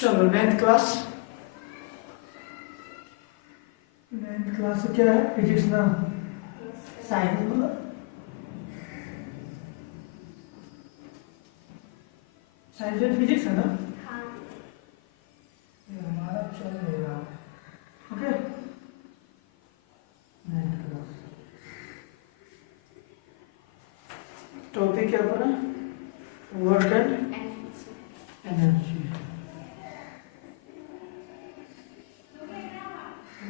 चलो ninth class क्या है? फिजिक्स ना साइंस साइंस में फिजिक्स है ना? ये हमारा चल रहा है। ओके, नाइन्थ क्लास टॉपिक क्या पढ़ा? Work and energy.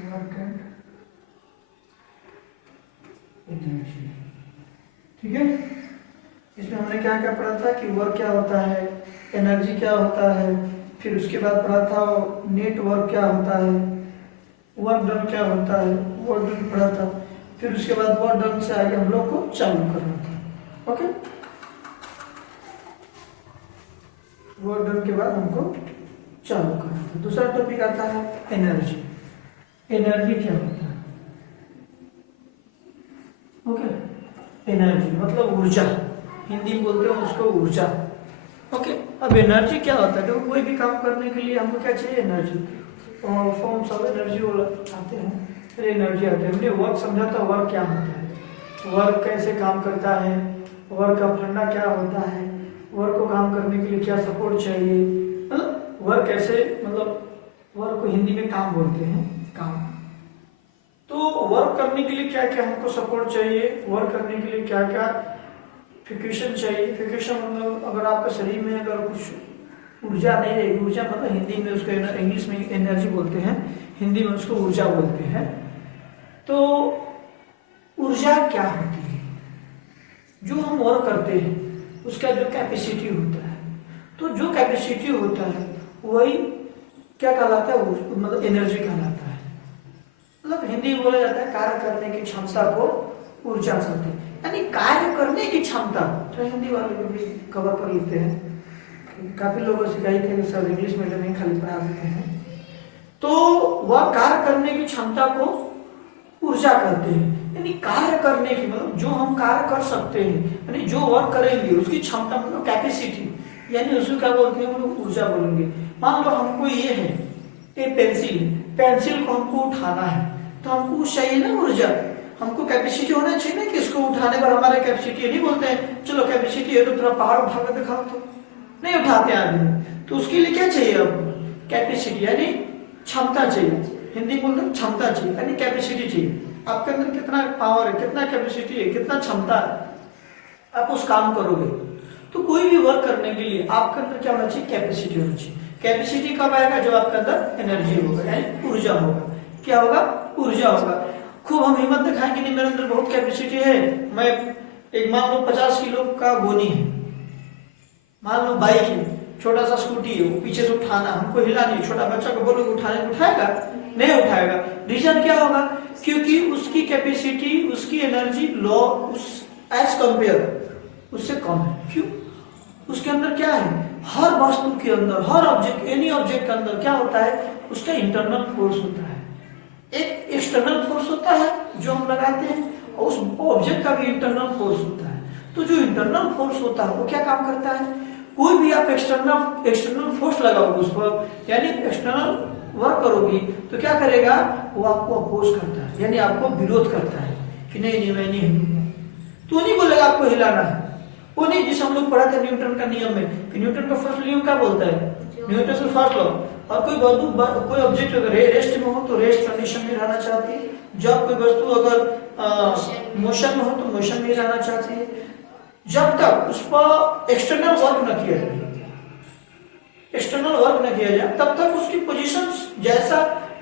Work and energy, ठीक है। इसमें हमने क्या क्या पढ़ा था कि वर्क क्या होता है, एनर्जी क्या होता है, फिर उसके बाद पढ़ा था नेटवर्क क्या होता है, वर्क डन क्या होता है, वर्क डन पढ़ा था। फिर उसके बाद वर्क डन से आगे हम लोग को चालू करना था। ओके, वर्क डन के बाद हमको चालू करना था। दूसरा टॉपिक आता है एनर्जी। एनर्जी क्या होता है? ओके, एनर्जी मतलब ऊर्जा, हिंदी में बोलते हैं उसको ऊर्जा। ओके, अब एनर्जी क्या होता है? देखो, कोई भी काम करने के लिए हमको क्या चाहिए? एनर्जी। फॉर्म्स ऑफ एनर्जी आते हैं, फिर एनर्जी आते हैं। हमने वर्क समझा था, वर्क क्या होता है, वर्क कैसे काम करता है, वर्क का फंडा क्या होता है, वर्क को काम करने के लिए क्या सपोर्ट चाहिए, मतलब वर्क कैसे, मतलब वर्क को हिंदी में काम बोलते हैं, काम। तो वर्क करने के लिए क्या क्या हमको सपोर्ट चाहिए, वर्क करने के लिए क्या क्या फ्रिक्शन चाहिए। फ्रिक्शन मतलब अगर आपके शरीर में अगर कुछ ऊर्जा नहीं रहेगी, ऊर्जा मतलब हिंदी में उसको, इंग्लिश में एनर्जी बोलते हैं, हिंदी में उसको ऊर्जा बोलते हैं। तो ऊर्जा क्या होती है? जो हम वर्क करते हैं उसका जो कैपेसिटी होता है, तो जो कैपेसिटी होता है वही क्या कहलाता है? मतलब एनर्जी कहलाता है। मतलब हिंदी में बोला जाता है कार्य करने की क्षमता को ऊर्जा कहते हैं, यानी कार्य करने की क्षमता। तो हिंदी वाले को भी कवर कर लेते हैं, काफी लोगों से कही थे कि सर इंग्लिश मीडियम में खाली पढ़ा देते हैं। तो वह कार्य करने की क्षमता को ऊर्जा कहते हैं, यानी कार्य करने की, मतलब जो हम कार्य कर सकते हैं, यानी जो वर्क करेंगे उसकी क्षमता, मतलब कैपेसिटी, यानी उसको क्या बोलते हैं? हम लोग ऊर्जा बोलेंगे। मान लो हमको ये है, ये पेंसिल को हमको उठाना है, तो हमको चाहिए ना ऊर्जा, हमको कैपेसिटी होना चाहिए ना कि इसको उठाने पर हमारा कैपेसिटी। नहीं बोलते हैं चलो कैपेसिटी है तो थोड़ा पहाड़ उठा कर दिखाओ, तो नहीं उठाते आदमी। तो उसके लिए क्या चाहिए? अब कैपेसिटी यानी क्षमता चाहिए। हिंदी बोलते हैं क्षमता चाहिए, यानी कैपेसिटी चाहिए। आपके अंदर कितना पावर है, कितना कैपेसिटी है, कितना क्षमता है, आप उस काम करोगे। तो कोई भी वर्क करने के लिए आपके अंदर क्या होना चाहिए? कैपेसिटी होना चाहिए। कैपेसिटी कब आएगा? जब आपके अंदर एनर्जी होगा, यानी ऊर्जा होगा। क्या होगा? ऊर्जा होगा। खूब हम हिम्मत दिखाएंगे, नहीं मेरे अंदर बहुत कैपेसिटी है, मैं एक मान लो 50 किलो का गोनी है, मान लो बाइक है, छोटा सा स्कूटी है, वो पीछे से उठाना, हमको हिला नहीं। छोटा बच्चा को बोलोगे उठाने, उठाएगा? नहीं उठाएगा। रीजन क्या होगा? क्योंकि उसकी कैपेसिटी, उसकी एनर्जी लो, उस एज कंपेयर उससे कम है। क्यों? उसके अंदर क्या है? हर वस्तु के अंदर, हर ऑब्जेक्ट, एनी ऑब्जेक्ट के अंदर क्या होता है? उसका इंटरनल फोर्स होता है, एक एक्सटर्नल फोर्स होता है जो हम लगाते हैं, और उस ऑब्जेक्ट का भी इंटरनल फोर्स होता है। तो जो इंटरनल फोर्स होता है वो क्या काम करता है? कोई भी आप एक्सटर्नल फोर्स लगाओगे उस पर, यानी एक्सटर्नल वर्क करोगी, तो क्या करेगा? वो आपको अपोज करता है, यानी आपको विरोध करता है कि नहीं मैं नहीं हिलूंगा। तो नहीं बोलेगा आपको हिलाना है, वो नहीं। जिसे हम लोग पढ़ा था न्यूटन का नियम में, कि न्यूटन का फर्स्ट नियम क्या बोलता है? न्यूटन का फर्स्ट लॉ। और कोई ऑब्जेक्ट अगर रेस्ट में हो तो रेस्ट कंडीशन में रहना चाहती है, जब कोई वस्तु अगर मोशन में हो तो मोशन में रहना चाहती है, जब तक उस पर एक्सटर्नल वर्क न किया जाए, तब तक उसकी पोजीशन जैसा,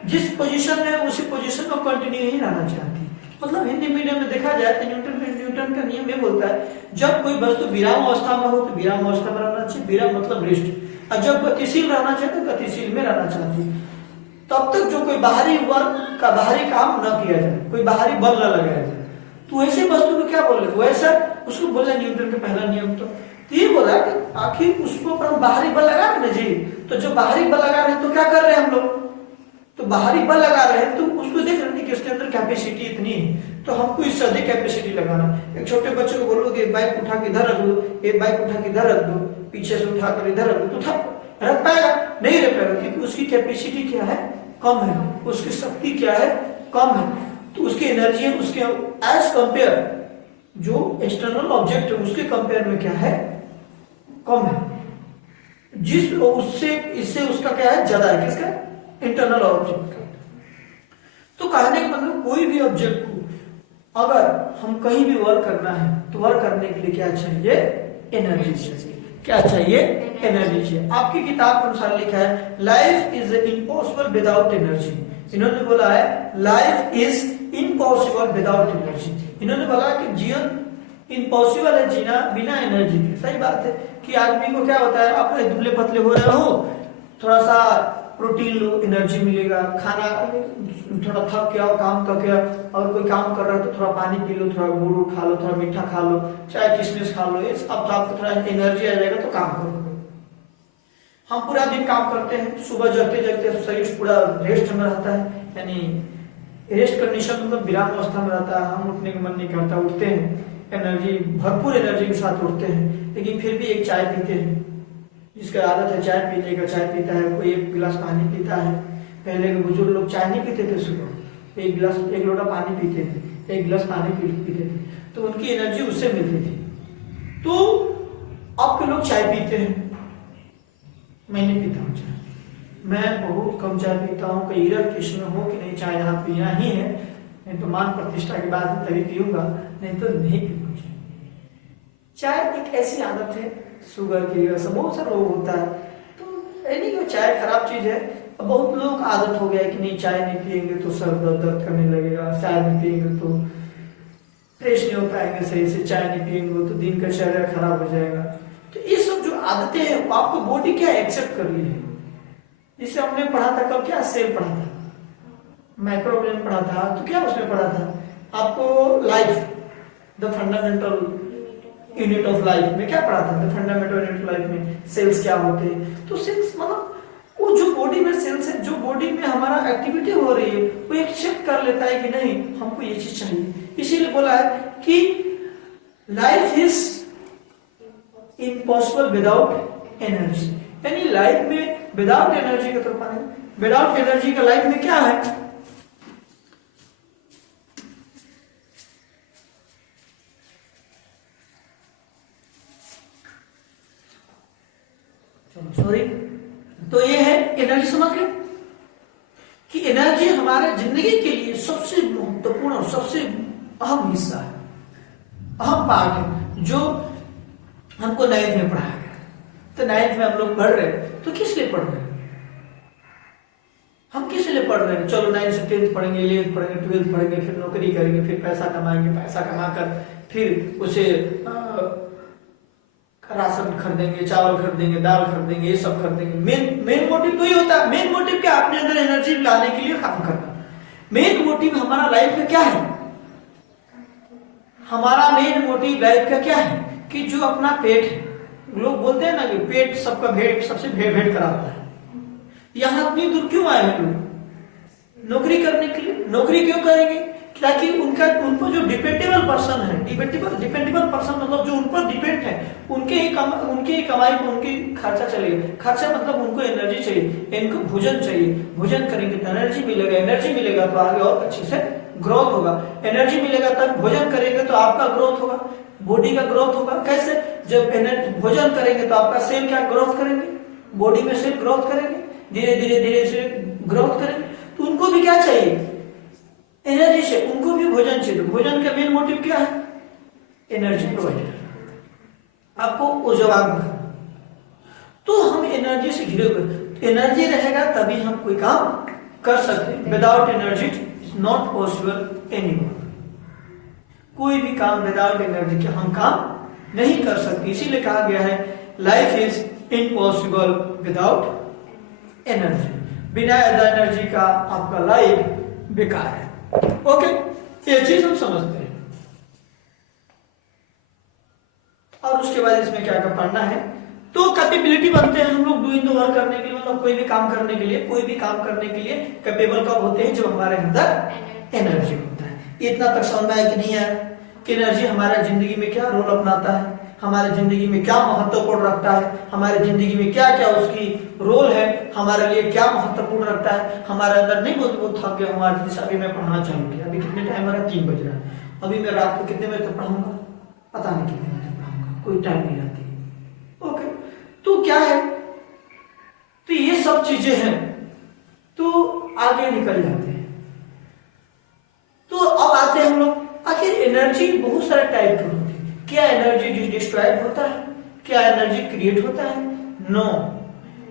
जिस पोजीशन में उसी पोजीशन में कंटिन्यू ही रहना चाहती है। मतलब हिंदी मीडियम में देखा जाए तो न्यूटन का नियम ये बोलता है, जब कोई वस्तु विराम अवस्था में हो तो विराम अवस्था में रहना चाहिए, विराम मतलब रेस्ट, और जब गतिशील रहना चाहिए तो गतिशील में रहना चाहिए। तब तक जो कोई बाहरी वर्क का बाहरी काम न किया जाए, कोई बाहरी बल न लगाया जाए। तो ऐसे वस्तु को क्या बोले? वैसा उसको बोला न्यूटन का पहला नियम। तो ये बोला कि आखिर उसको पर हम बाहरी बल लगा रहे ना जी, तो जो बाहरी बल लगा रहे हैं तो क्या कर रहे हैं हम लोग? तो बाहरी बल लगा रहे हैं, तो उसको देख रहे हैं कि उसके अंदर कैपेसिटी इतनी है, तो हमको इससे अधिक कैपेसिटी लगाना। एक छोटे बच्चे को बोलोगे बाइक उठा के इधर रख दो, एक बाइक उठा के इधर रख दो, पीछे से उठा कर इधर रख दो, तो रख पाएगा? नहीं रख पाएगा, क्योंकि उसकी कैपेसिटी क्या है, कम है, उसकी शक्ति क्या है, कम है। तो उसकी एनर्जी है, उसके एज कंपेयर जो एक्सटर्नल ऑब्जेक्ट है उसके कंपेयर में क्या है, कम है। जिस उससे इससे उसका क्या है, ज्यादा है, किसका, इंटरनल ऑब्जेक्ट का। तो कहने का मतलब कोई भी ऑब्जेक्ट को अगर हम कहीं भी वर्क करना है तो वर्क करने के लिए क्या चाहिए, एनर्जी चाहिए। क्या चाहिए, एनर्जी चाहिए। आपकी किताब के अनुसार लिखा है life is impossible without energy. इन्होंने बोला है life is impossible without energy. इन्होंने बोला कि जीवन इम्पॉसिबल है जीना बिना एनर्जी के। सही बात है कि आदमी को क्या होता है, आप दुबले पतले हो रहे हो, थोड़ा सा प्रोटीन लो, एनर्जी मिलेगा। खाना थोड़ा थक के आओ, काम करके, और कोई काम कर रहा है तो थोड़ा पानी पी लो, थोड़ा गुड़ खा लो, थोड़ा मीठा खा लो, चाहे किशमिश खा लो, अब तो आपको थोड़ा एनर्जी आ जाएगा तो काम करो। हम पूरा दिन काम करते हैं, सुबह जगते जगते शरीर पूरा रेस्ट में रहता है, यानी रेस्ट कंडीशन मतलब विराम अवस्था में रहता है। हम उठने का मन नहीं करता, उठते हैं एनर्जी, भरपूर एनर्जी के साथ उठते हैं, लेकिन फिर भी एक चाय पीते हैं। जिसका आदत है चाय पीने का, चाय पीता है, कोई एक गिलास पानी पीता है। पहले के बुजुर्ग लोग चाय नहीं पीते थे, सुबह एक लोटा पानी पीते थे, एक गिलास पानी पीते थे, तो उनकी एनर्जी उससे मिलती थी। तो अब के लोग चाय पीते हैं, मैं नहीं पीता हूँ चाय, मैं बहुत कम चाय पीता हूँ। कई किस्म हो कि नहीं चाय यहाँ पीना ही है, नहीं तो मान प्रतिष्ठा के बाद तभी पीऊंगा, नहीं तो नहीं पीऊंगा। चाय एक ऐसी आदत है, शुगर की वजह से बहुत सा रोग होता है, तो नहीं कि चाय खराब चीज है। अब बहुत लोग आदत हो गया है कि नहीं चाय नहीं पियेंगे तो सर दर्द करने लगेगा, चाय नहीं पियेंगे तो फ्रेश नहीं हो पाएंगे सही से, चाय नहीं पियेंगे तो दिन का चेहरा खराब हो जाएगा। तो ये सब जो आदतें हैं वो आपको बॉडी क्या एक्सेप्ट कर रही है। जिससे हमने पढ़ा था, कब क्या सेल पढ़ा था, माइक्रोबियम पढ़ा था, तो क्या उसमें पढ़ा था आपको, life the fundamental unit of life में क्या पढ़ा था, the fundamental unit of life में सेल्स क्या होते हैं। तो सेल्स मतलब वो जो बॉडी में सेल्स है, जो बॉडी में हमारा एक्टिविटी हो रही है, वो एक्सेप्ट कर लेता है कि नहीं हमको ये चीज चाहिए। इसीलिए बोला है कि life is impossible without energy, यानी लाइफ में विदाउट एनर्जी का तरफ आए, विदाउट एनर्जी का लाइफ में क्या है, सॉरी। तो ये है एनर्जी, समझ गए कि एनर्जी हमारे जिंदगी के लिए सबसे महत्वपूर्ण और सबसे अहम हिस्सा है, अहम पार्ट है, जो हमको 9th में पढ़ाया गया। तो 9th में हम लोग पढ़ रहे हैं, तो किस लिए पढ़ रहे हैं, हम किस लिए पढ़ रहे हैं। चलो 9th से 10th पढ़ेंगे, 11th पढ़ेंगे, 12th पढ़ेंगे, फिर नौकरी करेंगे, फिर पैसा कमाएंगे, पैसा कमाकर फिर उसे राशन खरीदेंगे, चावल खरीदेंगे, दाल खरीदेंगे, ये सब खरीदेंगे। मेन मोटिव तो ये होता है। मेन मोटिव क्या, अपने अंदर एनर्जी लाने के लिए काम करना। मेन मोटिव हमारा लाइफ का क्या है, हमारा मेन मोटिव लाइफ का क्या है कि जो अपना पेट है, लोग बोलते हैं ना कि पेट सबका भेड़ सबसे भेड़ कराता है। यहाँ इतनी दूर क्यों आए हैं लोग, नौकरी करने के लिए। नौकरी क्यों करेंगे, ताकि उनको जो डिपेंडेबल पर्सन है, डिपेंडेबल पर्सन मतलब जो उन पर डिपेंड है, उनके ही कमाई पर उनकी खर्चा चलेगा। खर्चा मतलब उनको एनर्जी चाहिए, इनको भोजन चाहिए, भोजन करेंगे तो एनर्जी मिलेगा, एनर्जी मिलेगा तो आगे और अच्छे से ग्रोथ होगा, एनर्जी मिलेगा तब भोजन करेंगे तो आपका ग्रोथ होगा, बॉडी का ग्रोथ होगा। कैसे, जब एनर्जी भोजन करेंगे तो आपका सेल क्या ग्रोथ करेंगे, बॉडी में सेल ग्रोथ करेंगे, धीरे धीरे से ग्रोथ करेंगे। तो उनको भी क्या चाहिए, एनर्जी से, उनको भी भोजन चाहिए। भोजन का मेन मोटिव क्या है, एनर्जी प्रोवाइड करना, आपको ऊर्जावान रखना। तो हम एनर्जी से घिरे हुए, एनर्जी रहेगा तभी हम कोई काम कर सकते हैं। Without energy is not possible anymore. कोई भी काम विदाउट एनर्जी के हम काम नहीं कर सकते। इसीलिए कहा गया है life is impossible without energy. बिना एनर्जी का आपका लाइफ बेकार है। ओके, ये चीज हम समझते हैं। और उसके बाद इसमें क्या क्या पढ़ना है, तो कैपेबिलिटी बनते हैं हम लोग डूइंग द वर्क करने के लिए, मतलब कोई भी काम करने के लिए, कोई भी काम करने के लिए कैपेबल कब होते हैं, जब हमारे अंदर एनर्जी होता है। इतना तक समझ में आया कि नहीं आया कि एनर्जी हमारा जिंदगी में क्या रोल अपनाता है। हमारे जिंदगी में क्या महत्वपूर्ण रखता है, हमारे जिंदगी में क्या क्या उसकी रोल है, हमारे लिए क्या महत्वपूर्ण रखता है। हमारे अंदर नहीं बोलते वो थक गया हमारे जैसे अभी मैं पढ़ना चालू किया, अभी कितने टाइम मेरा 3 बज रहा है, अभी मैं रात को कितने बजे तक पढ़ूंगा पता नहीं कितने बजे तक पढ़ूंगा, कोई टाइम नहीं रहती। ओके, तो क्या है, तो ये सब चीजें हैं, तो आगे निकल जाते हैं। तो अब आते हैं हम लोग, आखिर एनर्जी बहुत सारे टाइप की होती है। क्या एनर्जी डिस्ट्रॉयड होता है, क्या एनर्जी क्रिएट होता है? नो,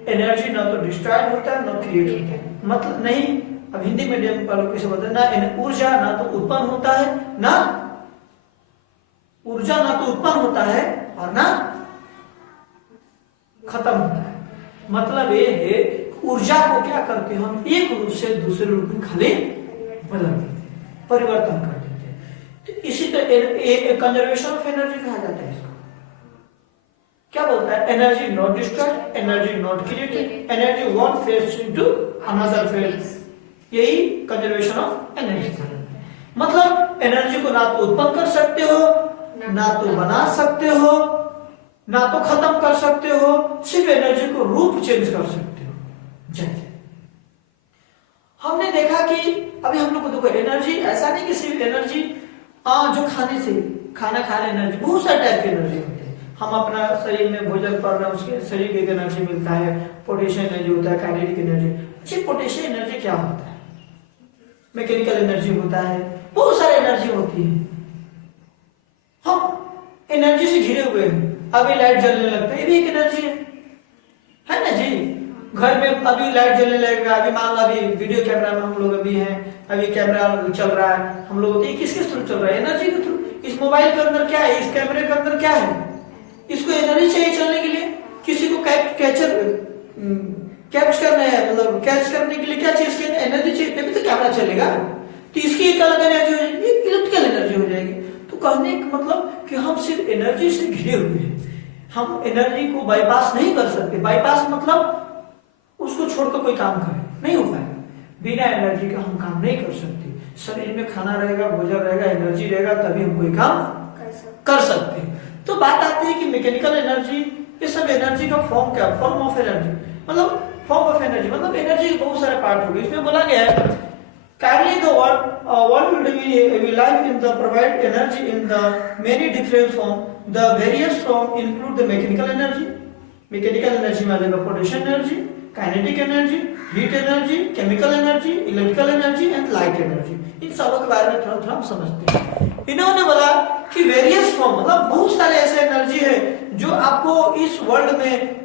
एनर्जी ना तो डिस्ट्रॉयड होता है ना क्रिएट होता है। मतलब नहीं, अब हिंदी मीडियम वालों कैसे बोलते हैं ना, ऊर्जा ना तो उत्पन्न होता है, ना ऊर्जा ना तो उत्पन्न होता है और ना खत्म होता है। मतलब ये है ऊर्जा को क्या करते हैं हम, एक रूप से दूसरे रूप में खाली बदल देते हैं, परिवर्तन कर देते हैं। तो इसी तरह कंजर्वेशन ऑफ एनर्जी कहा जाता है इसको। क्या बोलता है? Energy not destroyed, energy not created, energy one phase into another phase, यही कंजर्वेशन ऑफ एनर्जी। मतलब एनर्जी को ना तो उत्पन्न कर सकते हो, ना तो बना सकते हो, ना तो खत्म कर सकते हो, सिर्फ एनर्जी को रूप चेंज कर सकते हो। जैसे हमने देखा कि अभी हम लोग को देखो एनर्जी ऐसा नहीं कि सिर्फ एनर्जी जो खाने से, खाना खाने एनर्जी, बहुत सारे टाइप की एनर्जी होती है। हम अपना शरीर में भोजन कर रहे हैं, उसके शरीर की एनर्जी मिलता है, पोटेशियम एनर्जी होता है, काइनेटिक एनर्जी। अच्छा, पोटेशियम एनर्जी क्या होता है? मैकेनिकल एनर्जी होता है, बहुत सारी एनर्जी होती है। हम एनर्जी से घिरे हुए हैं, अभी लाइट जलने लगता है, ये भी एक एनर्जी है ना जी। घर में अभी लाइट जलने लगेगा, अभी मान लो अभी वीडियो कैमरा में हम लोग अभी हैं, अभी कैमरा चल रहा है, हम लोग तो किसके थ्रू चल रहा है? एनर्जी के थ्रू। इस मोबाइल के अंदर क्या है, इस कैमरे के अंदर क्या है, इसको एनर्जी चाहिए चलने के लिए। किसी को कैच करना है, मतलब कैच करने के लिए क्या चीज की एनर्जी चाहिए, तभी तो कैमरा चलेगा। तो इसकी एक अलग एनर्जी हो जाएगी, इलेक्ट्रिकल एनर्जी हो जाएगी। तो कहने का मतलब कि हम सिर्फ एनर्जी से घिरे हुए हैं, हम एनर्जी को बाईपास नहीं कर सकते। बाईपास मतलब उसको छोड़कर कोई काम करे, नहीं हो पाएगा। बिना एनर्जी का हम काम नहीं कर सकते। शरीर में खाना रहेगा, भोजन रहेगा, एनर्जी रहेगा, तभी हम कोई काम कर सकते हैं। तो बात आती है कि मैकेनिकल एनर्जी, ये सब एनर्जी का फॉर्म क्या? फॉर्म ऑफ एनर्जी, मतलब फॉर्म ऑफ एनर्जी, मतलब एनर्जी के बहुत सारे पार्ट हो गए। इसमें बोला गया है currently the world we live in the provide energy in the many different form. The various form include the mechanical energy. Mechanical energy में आ जाएगा potassium energy, kinetic energy, heat energy, chemical energy, electrical energy and light energy. इन सबों के बारे में थोड़ा थोड़ा हम समझते हैं। इन्होंने बोला कि वेरियस फॉर्म, मतलब बहुत सारे ऐसे एनर्जी है जो आपको इस वर्ल्ड में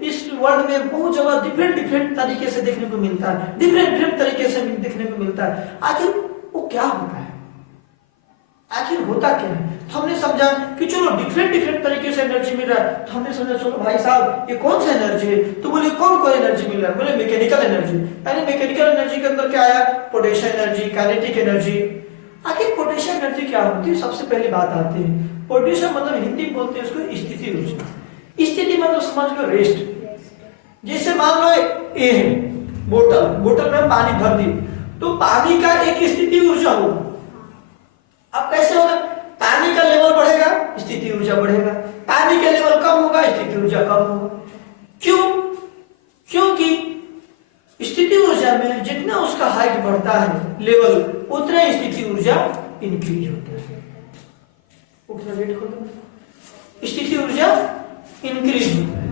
बहुत जगह डिफरेंट तरीके से देखने को मिलता है, डिफरेंट तरीके से देखने को मिलता है। आखिर वो क्या होता है, आखिर होता क्या है? तो हमने समझा कि चलो डिफरेंट तरीके से एनर्जी मिल रहा है। तो हमने समझा चलो भाई साहब ये कौन सा एनर्जी है? तो बोले कौन एनर्जी मिल रहा है? बोले मैकेनिकल एनर्जी। यानी मैकेनिकल एनर्जी के अंदर क्या आया? Potassium energy, kinetic energy. आखिर पोटेशियम एनर्जी क्या होती है? सबसे पहली बात आती है पोटेशियम, मतलब हिंदी में बोलते हैं उसको स्थिति ऊर्जा। स्थिति मतलब समझ लो रेस्ट। जैसे मान लो ये है बोतल में पानी भर दी, तो पानी का एक स्थिति ऊर्जा होगा। अब कैसे होगा? पानी का लेवल बढ़ेगा, स्थिति ऊर्जा बढ़ेगा, पानी का लेवल कम होगा, स्थिति ऊर्जा कम होगा। क्यों? क्योंकि स्थिति ऊर्जा में जितना उसका हाइट बढ़ता है लेवल, उतना स्थिति ऊर्जा इंक्रीज होता है। उतना वेट करो, स्थिति ऊर्जा इंक्रीज होता है।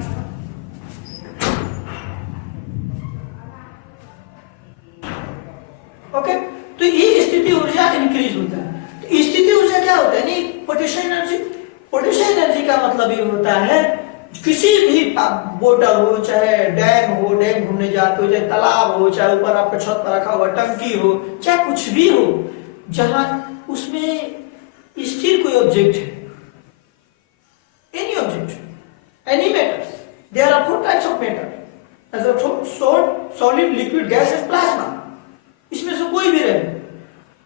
ओके, तो ये स्थिति ऊर्जा इंक्रीज होता है। तो स्थिति ऊर्जा क्या होता है? नहीं, पोटेशियम एनर्जी। पोटेशियम एनर्जी का मतलब ये होता है किसी भी बोतल हो, चाहे डैम हो, डैम घूमने जाते हो, चाहे तालाब हो, चाहे ऊपर आपका छत पर रखा हुआ टंकी हो, चाहे कुछ भी हो, जहां उसमें स्थिर कोई ऑब्जेक्ट है, any object, any metals, there are 4 types of metal as solid, liquid, gas and plasma. इसमें से कोई भी रहे,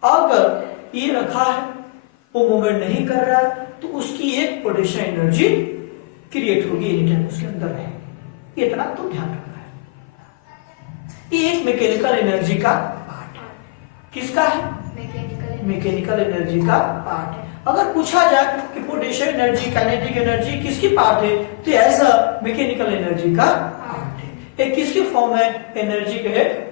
अगर ये रखा है, वो मूवमेंट नहीं कर रहा है, तो उसकी एक पोटेंशियल एनर्जी क्रिएट होगी, एनी टाइम उसके अंदर है। इतना तो ध्यान रखना है। ये एक मैकेनिकल एनर्जी का पार्ट है। किसका है? मैकेनिकल एनर्जी का पार्ट है। अगर पूछा जाए कि पोटेंशियल एनर्जी, काइनेटिक एनर्जी किसकी पार्ट है, तो एज अ मैकेनिकल एनर्जी का पार्ट है। एक किसकी फॉर्म है, एनर्जी के एक।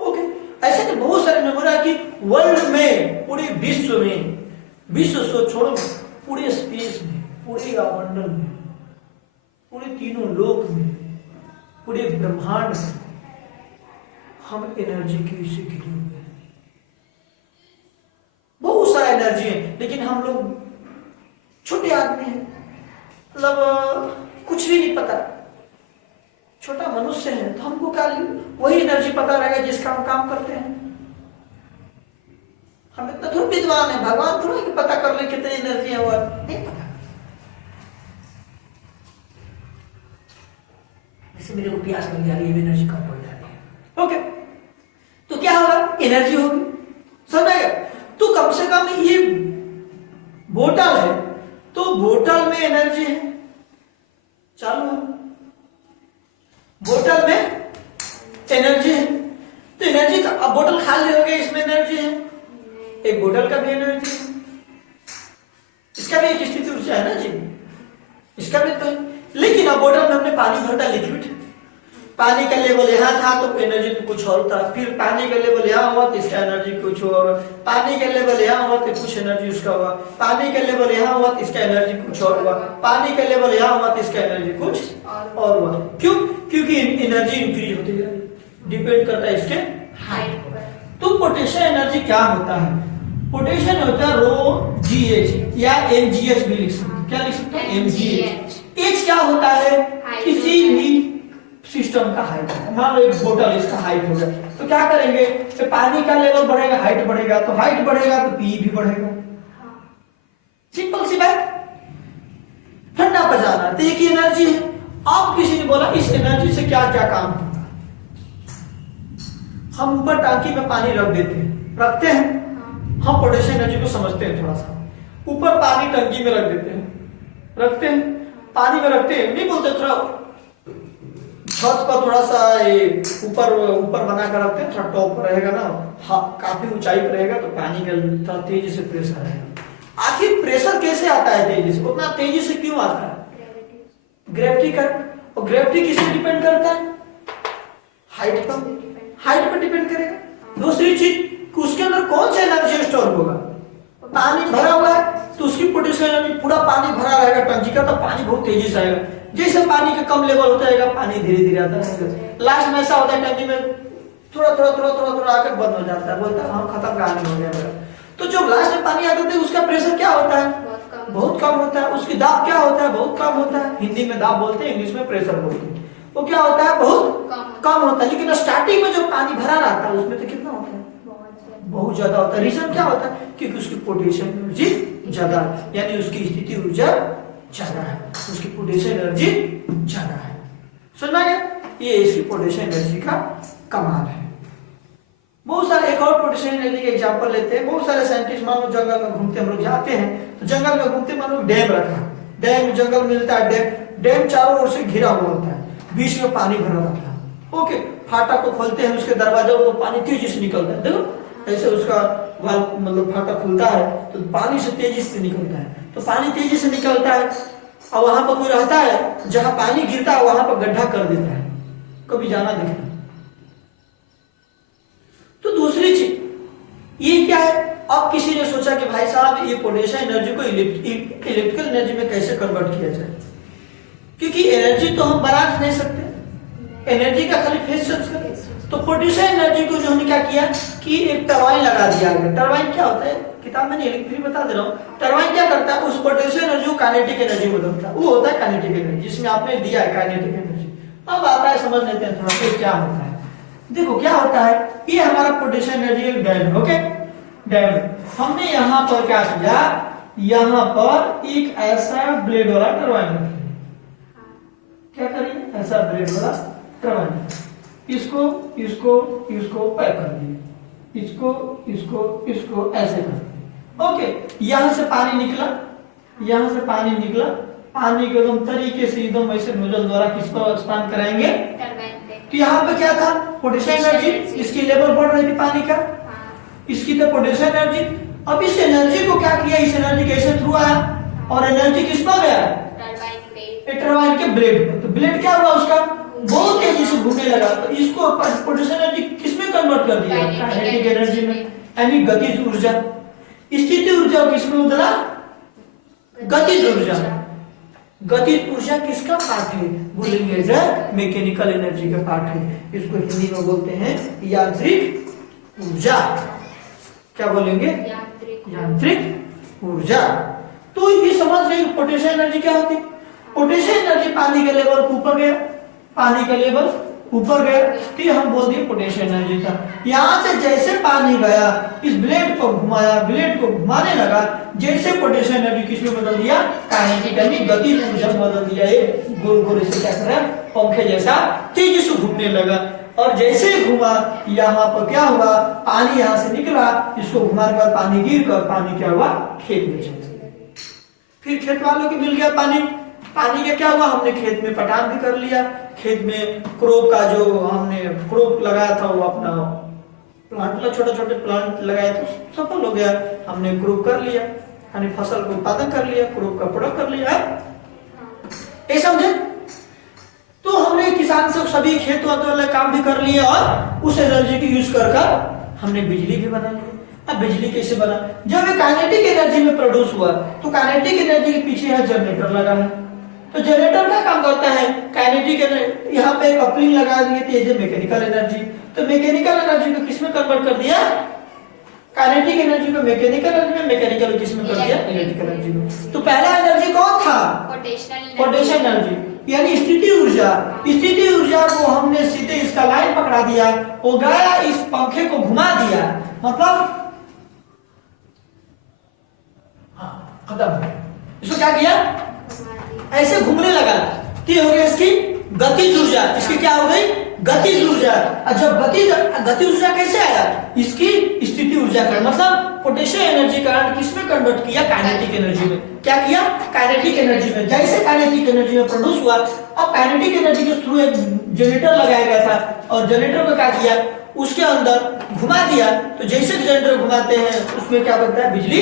ओके, ऐसे तो बहुत सारे नंबर है कि वर्ल्ड में, पूरे विश्व में, विश्व से छोड़ो, पूरे स्पेस में, पूरे मंडल में, पूरे तीनों लोक में, पूरे ब्रह्मांड में हम एनर्जी की से घिरे हुए हैं। बहुत सारा एनर्जी है, लेकिन हम लोग छोटे आदमी हैं, मतलब कुछ भी नहीं पता, छोटा मनुष्य है, तो हमको क्या वही एनर्जी पता रहेगा जिसका हम काम करते हैं। हम इतना थोड़ा विद्वान है, भगवान थोड़ा कि पता कर ले कितनी एनर्जी है, वो नहीं पता। जैसे मेरे को प्यास लग जा रही है, एनर्जी कम हो जा रही है। ओके, तो क्या होगा, एनर्जी होगी, समझ आएगा। तो कम से कम ये बोतल है, तो बोतल में एनर्जी है, चालू है, बोतल में एनर्जी है, तो एनर्जी का, अब बोतल खाली हो गई, इसमें एनर्जी है, एक बोतल का भी एनर्जी है, इसका भी एक स्थिति ऊर्जा है ना जी, इसका भी तो है। लेकिन अब बोतल में हमने पानी भरता, लिक्विड, पानी का लेवल यहाँ था तो एनर्जी तो कुछ और था, फिर पानी का लेवल यहाँ हुआ तो इसका एनर्जी कुछ और, पानी का लेवल यहाँ हुआ तो कुछ एनर्जी उसका हुआ, पानी का लेवल यहाँ हुआ तो इसका एनर्जी कुछ और हुआ, पानी का लेवल यहाँ हुआ तो इसका एनर्जी कुछ और हुआ। क्यों? क्योंकि एनर्जी इंक्रीज होती है, डिपेंड करता है इसके हाइट पर। तो पोटेंशियल एनर्जी क्या होता है, पोटेंशियल होता है रो जी एच या एम जी एच भी लिख सकते हैं, क्या लिख सकते हैं, एम जी एच। एच क्या होता है, किसी भी सिस्टम का हाइट है। मान लो एक बोतल, इसका हाइट हो गया, तो क्या करेंगे, तो पानी का लेवल बढ़ेगा, हाइट बढ़ेगा, तो हाइट बढ़ेगा तो पी भी बढ़ेगा, सिंपल सी बात। ठंडा पजाना तो एक एनर्जी है। आप किसी ने बोला इस एनर्जी से क्या क्या काम होता है, हम ऊपर टांकी में पानी रख देते हैं, रखते हैं, हम पोटेंशियल एनर्जी को समझते हैं थोड़ा सा, ऊपर पानी टंकी में रख देते हैं, रखते हैं, पानी में रखते हैं, नहीं बोलते थोड़ा छत पर थोड़ा सा ऊपर ऊपर बना कर रखते हैं, थोड़ा टॉप पर रहेगा ना, हाँ काफी ऊंचाई पर रहेगा, तो पानी का थोड़ा तेजी से प्रेशर रहेगा। आखिर प्रेशर कैसे आता है तेजी से, उतना तेजी से क्यों आता है, ग्रेविटी का, और ग्रेविटी किस पे डिपेंड करता है, हाइट पर, हाइट पर डिपेंड करेगा। दूसरी चीज, उसके अंदर कौन सा एनर्जी स्टोर होगा, पानी भरा हुआ है तो उसकी पोटेंशियल एनर्जी, पूरा पानी भरा रहेगा टंकी का, तो पानी बहुत तेजी से आएगा, जैसे पानी का कम लेवल होता है पानी धीरे धीरे आता है, लास्ट में ऐसा होता है टंकी में थोड़ा थोड़ा थोड़ा थोड़ा थोड़ा आकर बंद हो जाता है, बोलता है हाँ खत्म, कहानी हो गया मेरा। तो जब लास्ट में पानी आता है उसका प्रेशर क्या होता है, बहुत कम होता है, उसकी दाब क्या होता है, बहुत कम होता है, हिंदी में दाब बोलते हैं, इंग्लिश में प्रेशर बोलते हैं, वो क्या होता है, बहुत कम होता है। लेकिन स्टार्टिंग में जो पानी भरा रहता है उसमें तो कितना होता है, बहुत ज्यादा होता है। रीजन क्या होता है, क्योंकि उसकी पोटेंशियल एनर्जी ज्यादा है, यानी उसकी स्थिति ऊर्जा ज्यादा है, उसकी पोटेंशियल एनर्जी ज्यादा है। समझ में गया, ये इसकी पोटेंशियल एनर्जी का कमाल है। बहुत सारे एक और पोटेंशियल एनर्जी के एग्जांपल लेते हैं। बहुत सारे साइंटिस्ट, मान लो जंगल में घूमते, हम लोग जाते हैं तो जंगल में घूमते, मान लो डैम रखा, डैम जंगल मिलता है, डैम चारों ओर से घिरा हुआ होता है, बीच में पानी भरा रहता है। ओके, फाटक को खोलते हैं, उसके दरवाजे को, पानी तेजी से निकलता है, देखो ऐसे उसका वाल्व, मतलब फाटक खुलता है तो पानी से तेजी से निकलता है, तो पानी तेजी से निकलता है, और वहां पर कोई रहता है, जहां पानी गिरता है वहां पर गड्ढा कर देता है, कभी जाना देखना। तो दूसरी चीज ये क्या है, अब किसी ने सोचा कि भाई साहब ये पोटेंशियल एनर्जी को इलेक्ट्रिकल एनर्जी में कैसे कन्वर्ट किया जाए, क्योंकि एनर्जी तो हम बना नहीं सकते, एनर्जी का खाली फेस चेंज कर। तो पोटेंशियल एनर्जी को जो हमने क्या किया कि एक टरबाइन लगा दिया गया। टरबाइन क्या होता है, किताब में इलेक्ट्रिक बता दे रहा हूँ। टरबाइन क्या करता है, उस पोटेंशियल एनर्जी को काइनेटिक एनर्जी बदलता है, वो होता है काइनेटिक एनर्जी, जिसमें आपने दिया है काइनेटिक एनर्जी। अब आता है, समझ लेते हैं थोड़ा सा क्या होता है। देखो क्या होता है, ये हमारा potential energy dam, okay dam. हमने यहाँ पर क्या किया, यहाँ पर एक ऐसा ब्लेड वाला टरबाइन रखा, क्या करेंगे, ऐसा ब्लेड वाला टरबाइन, इसको इसको इसको पैक कर दिए, इसको इसको इसको ऐसे कर दिए। ओके, यहां से पानी निकला, यहां से पानी निकला, पानी को एकदम तरीके से एकदम ऐसे नोजल द्वारा किसको एक्सपांड कराएंगे, तो यहाँ पे क्या था, पोटेंशियल एनर्जी, इसकी लेवल बढ़ रही थी पानी का, इसकी तो पोटेंशियल एनर्जी। अब इस एनर्जी को क्या किया, इस एनर्जी कैसे थ्रू आया और एनर्जी किस पर गया, टरबाइन के ब्लेड पर। तो ब्लेड क्या हुआ उसका, बहुत तेजी से घूमने लगा। तो इसको पोटेंशियल एनर्जी किसमें कन्वर्ट कर दिया, काइनेटिक एनर्जी में, यानी गतिज ऊर्जा। स्थिति ऊर्जा किसमें बदला, गतिज ऊर्जा। गतिज ऊर्जा किसका पार्ट है, बोलेंगे मैकेनिकल एनर्जी का पार्ट है। इसको हिंदी में बोलते हैं यांत्रिक ऊर्जा। क्या बोलेंगे, यांत्रिक ऊर्जा। तो ये समझ रहे पोटेंशियल एनर्जी क्या होती है। पोटेंशियल एनर्जी पानी का लेवल ऊपर गया, पानी का लेवल ऊपर गया, तो हम बोल दिए पोटेंशियल एनर्जी था। यहाँ से जैसे पानी गया, इस ब्लेड को घुमाया, ब्लेड को घुमाने लगा, जैसे पोटेंशियल एनर्जी किसमें बदल दिया, काइनेटिक यानी गतिज ऊर्जा में बदल दिया। ये गोल गोल से क्या कर रहा है, पंखे जैसा तेजी से घूमने लगा। और जैसे घुमा, यहाँ पर क्या हुआ, पानी यहाँ से निकला, इसको घुमाने के बाद पानी गिर कर पानी क्या हुआ, खेत में चला। फिर खेत वालों को मिल गया पानी। पानी का क्या हुआ, हमने खेत में पटान भी कर लिया। खेत में क्रोप का जो हमने क्रोप लगाया था, वो अपना प्लांट, छोटे छोटे प्लांट लगाए तो सफल हो गया। हमने क्रोप कर लिया, यानी फसल को उत्पादन कर लिया, क्रोप का प्रोडक्ट कर लिया है, ये समझे। तो हमने किसान से सभी खेत वाले काम भी कर लिए और उस एनर्जी को यूज कर हमने बिजली भी बना ली। अब बिजली कैसे बना, जब ये काइनेटिक एनर्जी में प्रोड्यूस हुआ, तो काइनेटिक एनर्जी के पीछे है जनरेटर लगा है। तो जनरेटर क्या काम करता है, काइनेटिक एनर्जी, यहाँ पे कपलिंग लगा दिए थे, ये मैकेनिकल एनर्जी। तो मैकेनिकल एनर्जी को किसमें कन्वर्ट कर दिया, काइनेटिक एनर्जी को मैकेनिकल एनर्जी में, मैकेनिकल किसमें कर दिया, इलेक्ट्रिकल एनर्जी में। तो पहला एनर्जी कौन था, पोटेंशियल एनर्जी, यानी स्थिति ऊर्जा। स्थिति ऊर्जा को हमने सीधे इसका लाइन पकड़ा दिया, वो गया इस पंखे को घुमा दिया, मतलब खत्म। इसको क्या किया, ऐसे घूमने लगा, तो हो गया इसकी गतिज ऊर्जा। इसकी क्या हो गई, गतिज ऊर्जा। और जब गतिज ऊर्जा कैसे आया, इसकी स्थिति ऊर्जा का मतलब पोटेंशियल एनर्जी का किसमें कन्वर्ट किया, काइनेटिक एनर्जी में। क्या किया, काइनेटिक एनर्जी में। जैसे काइनेटिक एनर्जी में प्रोड्यूस हुआ, अब काइनेटिक एनर्जी के थ्रू एक जनरेटर लगाया गया था, और जनरेटर को क्या किया, उसके अंदर घुमा दिया। तो जैसे जनरेटर घुमाते हैं, उसमें क्या बनता है, बिजली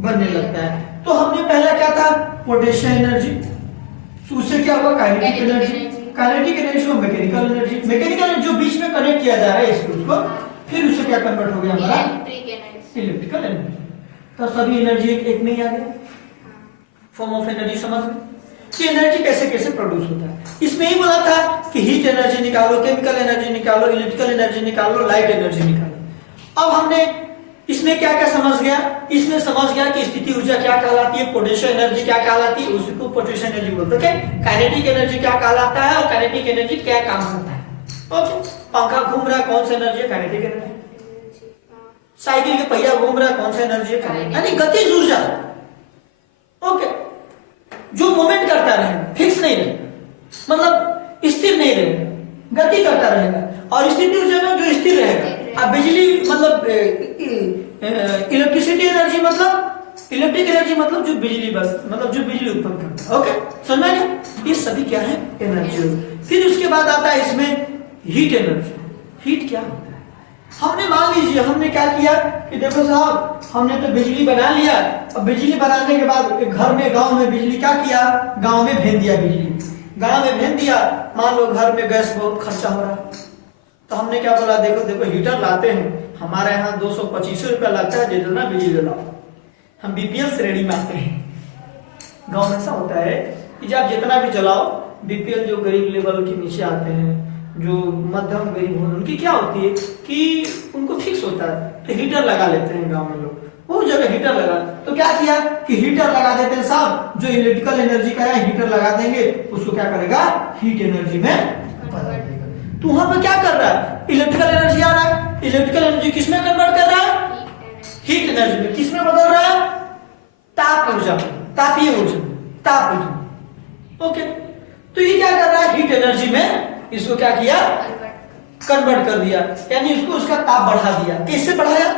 बनने लगता है। तो हमने पहला क्या था, पोटेंशियल एनर्जी, उससे क्या हुआ, काइनेटिक एनर्जी, काइनेटिक एनर्जी को मैकेनिकल एनर्जी, मैकेनिकल एनर्जी जो बीच में कनेक्ट किया जा रहा है इसको, फिर उससे क्या कन्वर्ट हो गया हमारा इलेक्ट्रिकल एनर्जी। तो सभी एनर्जी एक में ही आ गया, फॉर्म ऑफ एनर्जी समझ में कि एनर्जी कैसे कैसे प्रोड्यूस होता है। इसमें ही बोला था कि हीट एनर्जी निकालो, केमिकल एनर्जी निकालो, इलेक्ट्रिकल एनर्जी निकालो, लाइट एनर्जी निकालो। अब हमने इसमें क्या क्या समझ गया, इसमें समझ गया कि स्थिति ऊर्जा क्या कहलाती है, पोटेंशियल एनर्जी क्या कहलाती है, उसको पोटेंशियल एनर्जी बोलते हैं। काइनेटिक एनर्जी क्या कहलाता है और काइनेटिक एनर्जी क्या काम करता है। ओके, पंखा घूम रहा है, कौन सा एनर्जी है, काइनेटिक एनर्जी। साइकिल के पहिया घूम रहा है, कौन सा एनर्जी है, काइनेटिक, यानी गतिज ऊर्जा। ओके, जो मूवमेंट करता रहे, फिक्स नहीं रहे, मतलब स्थिर नहीं रहे, गति करता रहेगा। और स्थिति ऊर्जा में जो स्थिर रहेगा, अब बिजली मतलब इलेक्ट्रिसिटी एनर्जी मतलब इलेक्ट्रिक एनर्जी मतलब जो बिजली बस मतलब जो बिजली उत्पन्न करता है। ओके, समझ में आया, ये सभी क्या है, एनर्जी। फिर उसके बाद आता है इसमें हीट एनर्जी। हीट क्या होता है, हमने मान लीजिए हमने क्या किया कि देखो साहब, हमने तो बिजली बना लिया। अब बिजली बनाने के बाद घर में, गांव में बिजली क्या किया, गांव में भेज दिया बिजली, गांव में भेज दिया। मान लो घर में गैस बहुत खर्चा हो रहा है, तो हमने क्या बोला, देखो देखो हीटर लाते हैं, हमारे यहाँ 225 रुपया लगता है, जितना बिजली जलाओ। हम बीपीएल श्रेणी में आते हैं। गांव में ऐसा होता है कि जब जितना भी जलाओ, बीपीएल जो गरीब लेवल के नीचे आते हैं, जो मध्यम गरीब होते हैं, उनकी क्या होती है कि उनको फिक्स होता है, तो हीटर लगा लेते हैं गाँव में लोग। वो जगह हीटर लगा, तो क्या किया कि हीटर लगा देते हैं साहब, जो इलेक्ट्रिकल एनर्जी का है हीटर लगा देंगे, उसको क्या करेगा, हीट एनर्जी में बदल देगा। तो वहां पर क्या कर रहा है, इलेक्ट्रिकल एनर्जी आ रहा है, इलेक्ट्रिकल एनर्जी किसमें कन्वर्ट कर रहा है, हीट एनर्जी में। किसमें बदल रहा है, ताप ऊर्जा, तापीय ऊर्जा, ताप ऊर्जा। ओके, तो ये क्या कर रहा है, हीट एनर्जी में इसको क्या किया, कन्वर्ट कर दिया, यानी इसको उसका ताप बढ़ा दिया। किससे बढ़ाया,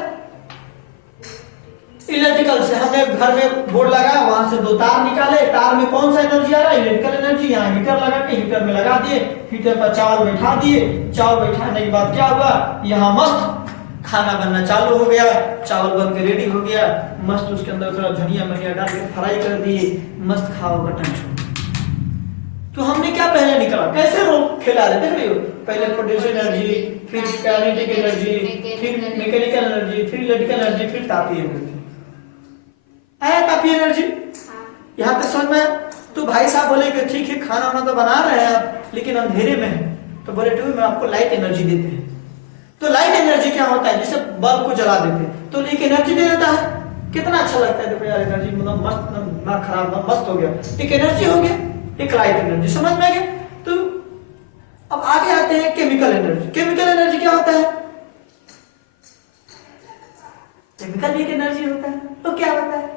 इलेक्ट्रिकल से। हमने घर में बोर्ड लगाया, वहां से 2 तार निकाले, तार में कौन सा एनर्जी आ रहा है, इलेक्ट्रिकल एनर्जी। यहाँ हीटर लगा के हीटर में लगा दिए, हीटर पर चावल बैठा दिए, चावल बैठाने के बाद क्या हुआ, यहाँ मस्त खाना बनना चालू हो गया, चावल बन के रेडी हो गया, मस्त उसके अंदर थोड़ा धनिया मनिया डाल के फ्राई कर दिए, मस्त खाओ बटन छो। तो हमने क्या पहले निकला, कैसे रोल खेला रहे देख रहे हो, पहले पोटेंशियल एनर्जी, फिर काइनेटिक एनर्जी, फिर मैकेनिकल एनर्जी, फिर इलेक्ट्रिकल एनर्जी, फिर तापीय एनर्जी। आया तापीय एनर्जी? यहाँ तक समझ में? तो भाई साहब बोले कि ठीक है खाना वाना तो बना रहे हैं आप, लेकिन अंधेरे में है, तो बोले ठीक है मैं आपको लाइट एनर्जी देते हैं। तो लाइट एनर्जी क्या होता है, जिससे बल्ब को जला देते हैं, तो एक एनर्जी दे देता है। कितना अच्छा लगता है, देखो यार एनर्जी मतलब मस्त, ना खराब, मस्त हो गया, एक एनर्जी हो गया, एक लाइट एनर्जी। समझ में आ गया? तो अब आगे आते हैं केमिकल एनर्जी। केमिकल एनर्जी क्या होता है? केमिकल भी एक एनर्जी होता है। तो क्या होता है?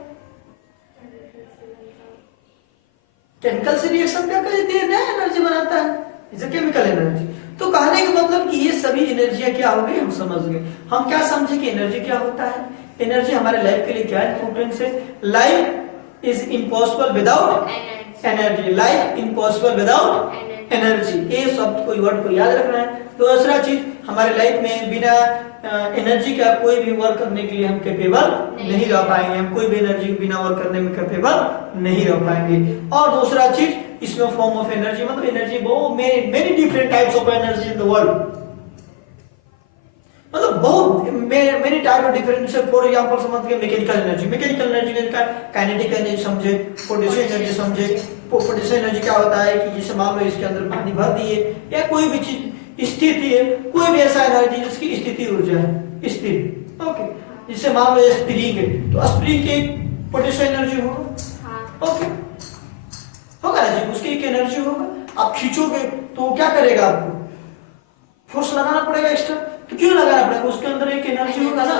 केमिकल से रिएक्शन क्या करती है, नया एनर्जी बनाता है, इसे केमिकल एनर्जी। तो कहने का मतलब कि ये सभी एनर्जियां क्या हो गई, हम समझ गए। हम क्या समझे कि एनर्जी क्या होता है? एनर्जी हमारे लाइफ के लिए क्या इंपॉर्टेंस है? Life is impossible without energy, life impossible without energy. ये शब्द को, वर्ड को याद रखना है। दूसरा चीज, हमारे लाइफ में बिना एनर्जी का कोई भी वर्क करने के लिए हम कैपेबल नहीं रह पाएंगे, हम कोई भी एनर्जी के बिना वर्क करने में कैपेबल नहीं रह पाएंगे। और दूसरा चीज, इसमें फॉर्म ऑफ एनर्जी मतलब एनर्जी बहुत many different types of energy in the world, मतलब बहुत many type of different. For example समझ के मैकेनिकल एनर्जी, मैकेनिकल एनर्जी का काइनेटिक एनर्जी समझे, पोटेंशियल एनर्जी समझे। पोटेंशियल एनर्जी क्या होता है कि जैसे मान लो इसके अंदर पानी भर दिए या कोई भी चीज स्थिति है, कोई भी ऐसा एनर्जी जिसकी स्थिति ऊर्जा है, स्थिर, ओके। जैसे मान लो स्प्रिंग है, तो स्प्रिंग की पोटेंशियल एनर्जी होगा, ओके, होगा ना जी, उसकी एक एनर्जी होगा। आप खींचोगे तो क्या करेगा, आपको फोर्स लगाना पड़ेगा एक्स्ट्रा, तो क्यों लगाना पड़ेगा, उसके अंदर एक एनर्जी होगा ना।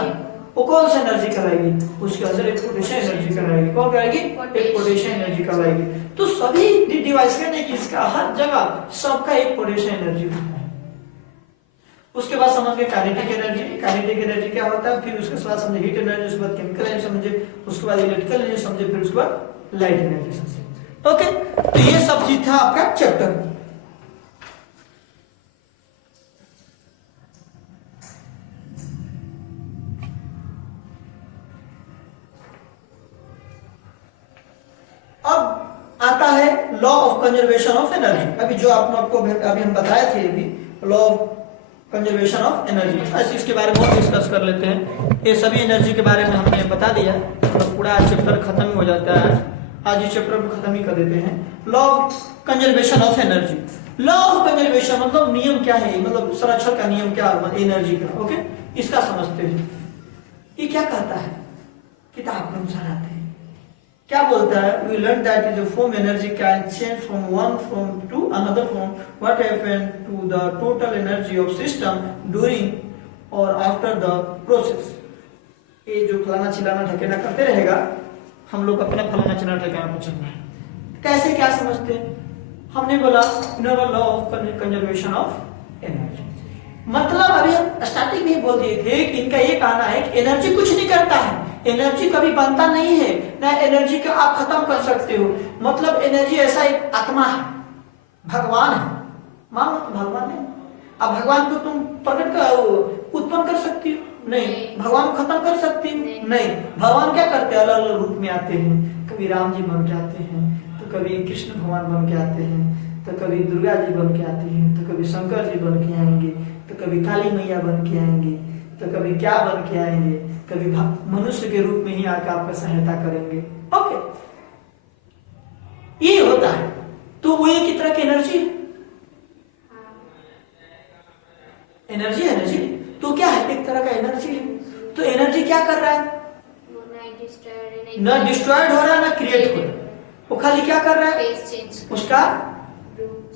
वो कौन सी एनर्जी कराएगी, उसके अंदर एक पोटेंशियल एनर्जी कराएगी। कौन कराएगी, एक पोटेंशियल एनर्जी कराएगी। तो सभी डिवाइस का नहीं, इसका हर जगह सबका एक पोटेंशियल एनर्जी होता है। उसके बाद समझ गए काइनेटिक एनर्जी। काइनेटिक एनर्जी क्या होता है, फिर उसके बाद समझे हीट एनर्जी, उसके बाद केमिकल एनर्जी समझे, उसके बाद इलेक्ट्रिकल एनर्जी समझे, फिर उसके बाद लाइट एनर्जी समझे। ओके, तो ये सब चीज था आपका चैप्टर। अब आता है law of conservation of energy. अभी जो आपको अभी हम बताए थे, अभी law of conservation of energy, ऐसे इसके बारे में और डिस्कस कर लेते हैं। ये सभी एनर्जी के बारे में हमने बता दिया, तो पूरा चैप्टर खत्म हो जाता है। आज ये चैप्टर को खत्म ही कर देते हैं। Law of conservation of energy. Law of conservation मतलब नियम क्या है, मतलब संरक्षण का नियम क्या है एनर्जी का, ओके, इसका समझते हैं। ये क्या कहता है, किताब के अनुसार आते हैं, क्या बोलता है, we learned that the form energy can change from one form to another form. What happened to the total energy of system during or after the process? ये जो फलाना चिलाना ठिकाना करते रहेगा, हम लोग अपना फलाना चिलाना ठिकाना को चलना है। कैसे क्या समझते हैं, हमने बोला law of conservation of energy. मतलब अभी हम स्टार्टिंग में बोल दिए थे कि इनका ये कहना है कि एनर्जी कुछ नहीं करता है, एनर्जी कभी बनता नहीं है ना, एनर्जी को आप खत्म कर सकते हो। मतलब एनर्जी ऐसा एक आत्मा है, भगवान है, मान लो तो भगवान है। अब भगवान को तुम प्रकट कर उत्पन्न कर सकती हो, नहीं। भगवान को खत्म कर सकती हो, नहीं। भगवान क्या करते हैं, अलग अलग रूप में आते हैं। कभी राम जी बन के आते हैं, तो कभी कृष्ण भगवान बन के आते हैं, तो कभी दुर्गा जी बन के आते हैं, तो कभी शंकर जी बन के आएंगे, तो कभी काली मैया बन के आएंगे, तो कभी क्या बन के आएंगे, कभी मनुष्य के रूप में ही आकर आपका सहायता करेंगे। ओके, ये होता है। तो वो एक तरह की एनर्जी है, एनर्जी एनर्जी तो क्या है, एक तरह का एनर्जी है। तो एनर्जी क्या कर रहा है, ना डिस्ट्रॉयड हो रहा है ना क्रिएट हो रहा है, वो खाली क्या कर रहा है, उसका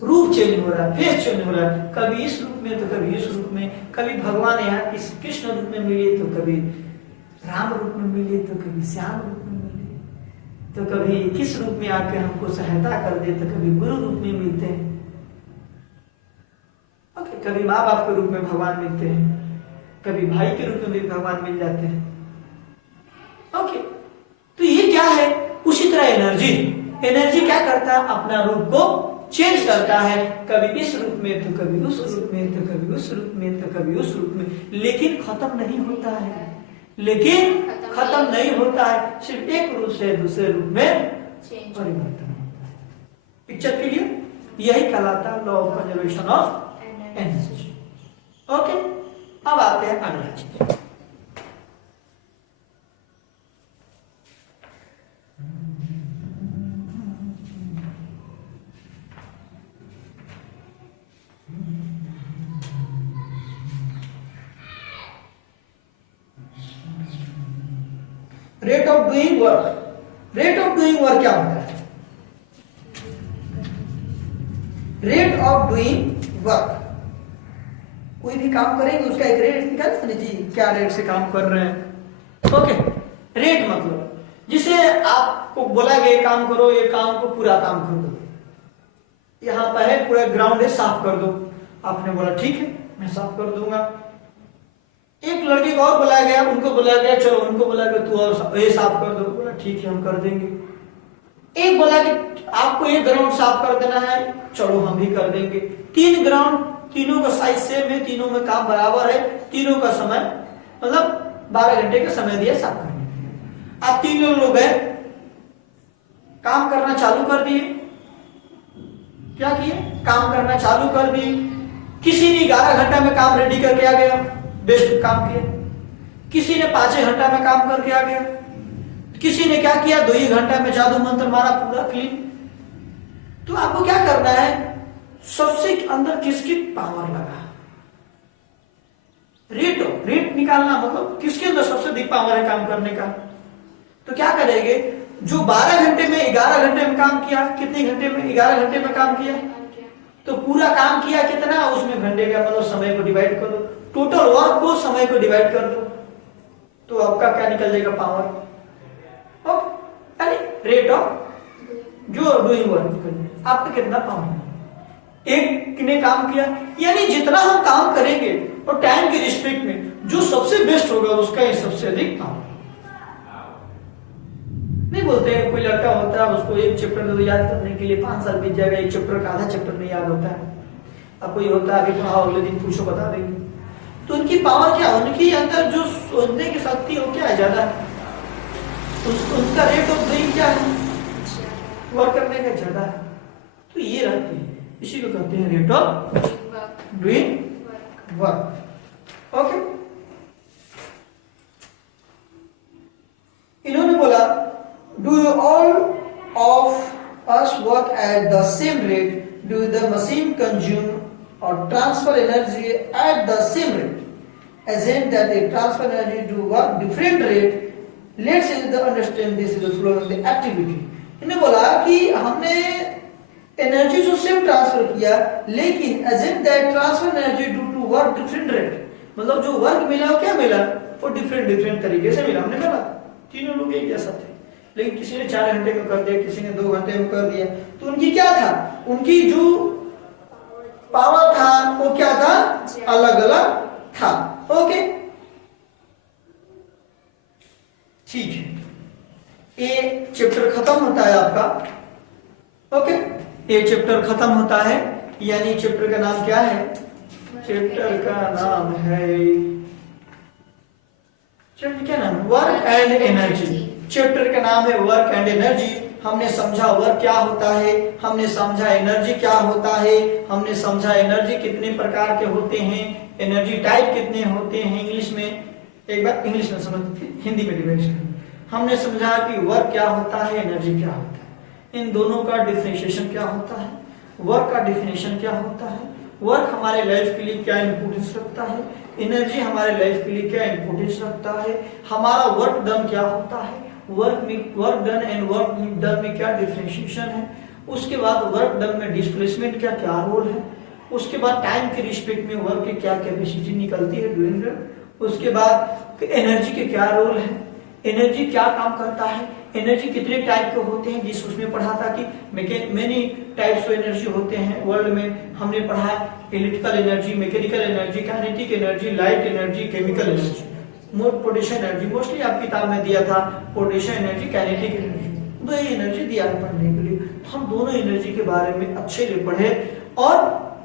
रूप चेंज हो रहा है, फेस चेंज हो रहा है। कभी इस रूप में तो कभी इस रूप में, कभी भगवान यहाँ किस कृष्ण रूप में मिले तो कभी राम रूप में मिले, तो कभी श्याम रूप में मिले, तो कभी किस रूप में आके हमको सहायता कर दे, तो कभी गुरु रूप में मिलते हैं। ओके, कभी माँ बाप के रूप में भगवान मिलते हैं, कभी भाई के रूप में भी भगवान मिल जाते हैं। ओके, तो ये क्या है, उसी तरह एनर्जी। एनर्जी क्या करता है, अपना रूप को चेंज करता है, कभी इस रूप में तो कभी उस रूप में तो कभी उस रूप में तो कभी उस रूप में, लेकिन खत्म नहीं होता है, लेकिन खत्म नहीं होता है, सिर्फ एक रूप से दूसरे रूप में परिवर्तन होता है। पिक्चर के लिए यही कहलाता है law of conservation of energy. Okay, अब आते हैं अगला चीज। Rate of doing work. Rate of doing work क्या होता है? रेट ऑफ डूइंग वर्क, कोई भी काम करेंगे उसका एक रेट निकाल जी, क्या रेट से काम कर रहे हैं। ओके, रेट मतलब जिसे आपको बोला गया काम करो, ये काम को पूरा काम कर दो, यहां पर है पूरा ग्राउंड है साफ कर दो, आपने बोला ठीक है मैं साफ कर दूंगा। एक लड़के को और बुलाया गया, उनको बुलाया गया, चलो उनको बुला गया तू और ये साफ कर दो, बोला ठीक है हम कर देंगे। एक बोला कि आपको ये ग्राउंड साफ कर देना है, चलो हम भी कर देंगे। 3 ग्राउंड, तीनों का साइज सेम है, तीनों में काम बराबर है, तीनों का समय मतलब 12 घंटे का समय दिया साफ करने के लिए। आप तीनों लोग हैं, काम करना चालू कर दिए, क्या किए काम करना चालू कर दिए। किसी ने 11 घंटा में काम रेडी करके आ गया, बेस्ट काम किया। किसी ने 5 घंटा में काम करके आ गया, किसी ने क्या किया 2 ही घंटा में जादू मंत्र मारा पूरा क्लीन। तो आपको क्या करना है, सबसे अंदर किसकी पावर लगा, रेट निकालना, मतलब किसके अंदर सबसे अधिक पावर है काम करने का। तो क्या करेंगे, जो 12 घंटे में 11 घंटे में काम किया, कितने घंटे में 11 घंटे में काम किया, तो पूरा काम किया कितना, उसमें घंटे का मतलब समय को डिवाइड कर दो, टोटल वर्क को समय को डिवाइड कर दो, तो आपका क्या निकल जाएगा पावर। रेट ऑफ जो डूइंग वर्क, आपका कितना पावर। एक ने काम किया, यानी जितना हम काम करेंगे और टाइम के रिस्पेक्ट में जो सबसे बेस्ट होगा उसका ही सबसे अधिक पावर। नहीं बोलते हैं कोई लड़का होता है उसको एक चैप्टर को याद करने के लिए 5 साल बीत जाएगा, एक चैप्टर का आधा चैप्टर नहीं याद होता है। अब कोई होता है अभी पढ़ाओ अगले दिन पूछो बता देंगे, तो उनकी पावर क्या, उनके अंदर जो सोचने की शक्ति हो क्या है ज्यादा, उनका रेट ऑफ डूइंग क्या है, वर्क करने का ज्यादा है। तो ये रहते हैं, इसी को कहते हैं rate of doing work. Okay, इन्होंने बोला do you all of us work at the same rate, do the machine consume or transfer energy at the same rate, assume that they transfer energy to work different rate, let's understand this is the flow of the activity। इन्हें बोला कि हमने energy जो same transfer किया, लेकिन assume that transfer energy due to work different rate, मतलब जो work मिला वो क्या मिला, वो डिफरेंट तरीके से मिला। हमने बोला तीनों लोग एक जैसा थे, लेकिन किसी ने 4 घंटे में कर दिया, किसी ने 2 घंटे में कर दिया, तो उनकी क्या था, उनकी जो पावर था वो क्या था, अलग अलग था। ओके ठीक है, ये चैप्टर खत्म होता है आपका। ओके, ये चैप्टर खत्म होता है, यानी चैप्टर का नाम क्या है, चैप्टर का नाम है, चैप्टर क्या नाम है, वर्क एंड एनर्जी। चैप्टर का नाम है वर्क एंड एनर्जी। हमने समझा वर्क क्या होता है, हमने समझा एनर्जी क्या होता है, हमने समझा एनर्जी कितने प्रकार के होते हैं, एनर्जी टाइप कितने होते हैं। इंग्लिश में एक बार इंग्लिश में समझ, हिंदी में डिवाइड करें। हमने समझा कि वर्क क्या होता है, एनर्जी क्या होता है, इन दोनों का डिफरेंशिएशन क्या होता है, वर्क का डिफिनेशन क्या होता है, वर्क हमारे लाइफ के लिए क्या इंपोर्टेंस रखता है, एनर्जी हमारे लाइफ के लिए क्या इंपोर्टेंस रखता है, हमारा वर्क डन क्या होता है, work done and work done में क्या डिफरेंशिएशन है, उसके बाद वर्क डन में डिस्प्लेसमेंट का क्या रोल है, उसके बाद टाइम के रिस्पेक्ट में वर्क की क्या कैपेसिटी निकलती है ड्यूरिंग रन, उसके बाद एनर्जी के क्या रोल है, एनर्जी क्या काम करता है, एनर्जी कितने टाइप के होते हैं, जिस उसमें पढ़ा था कि मेनी टाइप्स ऑफ एनर्जी होते हैं वर्ल्ड में। हमने पढ़ा electrical energy, mechanical energy, kinetic energy, light energy, chemical energy, potassium energy. Mostly आप किताब में दिया था पोटेशियम एनर्जी, काइनेटिक एनर्जी, 2 ही एनर्जी दिया है पढ़ने के लिए। हम दोनों एनर्जी के बारे में अच्छे से पढ़े और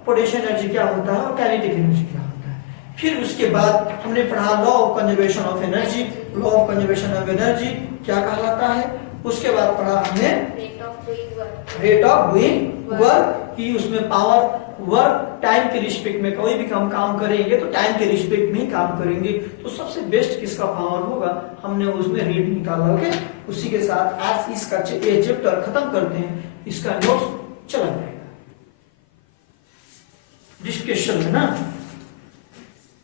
पोटेंशियल एनर्जी क्या होता है और काइनेटिक एनर्जी क्या होता है। फिर उसके बाद हमने पढ़ा law of conservation of energy. Law of conservation of energy क्या कहलाता है। उसके बाद पढ़ा हमने रेट ऑफ डूइंग वर्क कि उसमें पावर वर्क टाइम के रिस्पेक्ट में कोई भी काम करेंगे तो टाइम के रिस्पेक्ट में ही काम करेंगे, तो सबसे बेस्ट किसका पावर होगा हमने उसमें रेट निकाला। ओके, उसी के साथ आज इसका ये चैप्टर खत्म करते हैं, इसका नोट्स चला जाएगा डिस्कशन में ना।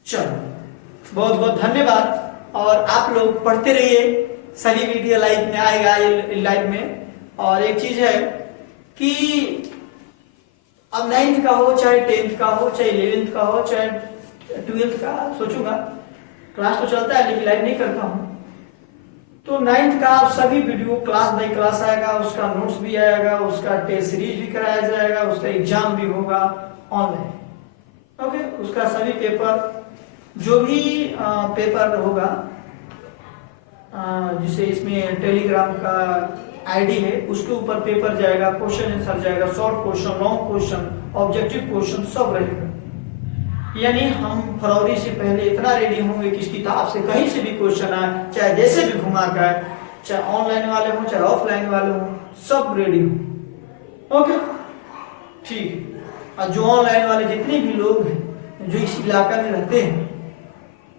चलो बहुत बहुत धन्यवाद और आप लोग पढ़ते रहिए, सभी वीडियो लाइव में आएगा ये लाइव में। और एक चीज है कि अब 9th का हो चाहे 10th का हो चाहे 11th का हो चाहे 12th का, सोचूंगा क्लास तो चलता है लेकिन लाइव नहीं करता हूं, तो 9th का आप सभी वीडियो क्लास बाय क्लास आएगा, उसका नोट्स भी आएगा, उसका टेस्ट सीरीज भी कराया जाएगा, उसका एग्जाम भी होगा ऑनलाइन। ओके, उसका सभी पेपर जो भी पेपर होगा जिसे इसमें टेलीग्राम का आईडी है उसके ऊपर पेपर जाएगा, क्वेश्चन आंसर जाएगा, short question, long question, objective question सब रहेगा। यानी हम फरवरी से पहले इतना रेडी होंगे कि इस किताब से कहीं से भी क्वेश्चन आए, चाहे जैसे भी घुमा कर, चाहे ऑनलाइन वाले हो चाहे ऑफलाइन वाले हो, सब रेडी हो। ओके ठीक। और जो ऑनलाइन वाले जितने भी लोग हैं जो इस इलाका में रहते हैं,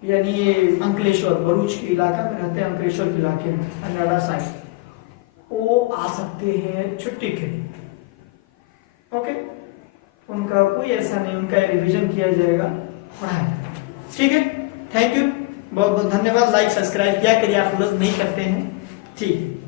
यानी ये अंकलेश्वर भरूच के इलाका में रहते हैं, अंकलेश्वर के इलाके में अनाड़ा साइड, वो आ सकते हैं छुट्टी के लिए। ओके, उनका कोई ऐसा नहीं, उनका रिवीजन किया जाएगा, पढ़ाया। ठीक है, थैंक यू, बहुत बहुत धन्यवाद। लाइक सब्सक्राइब किया करिए, आप लोग नहीं करते हैं। ठीक।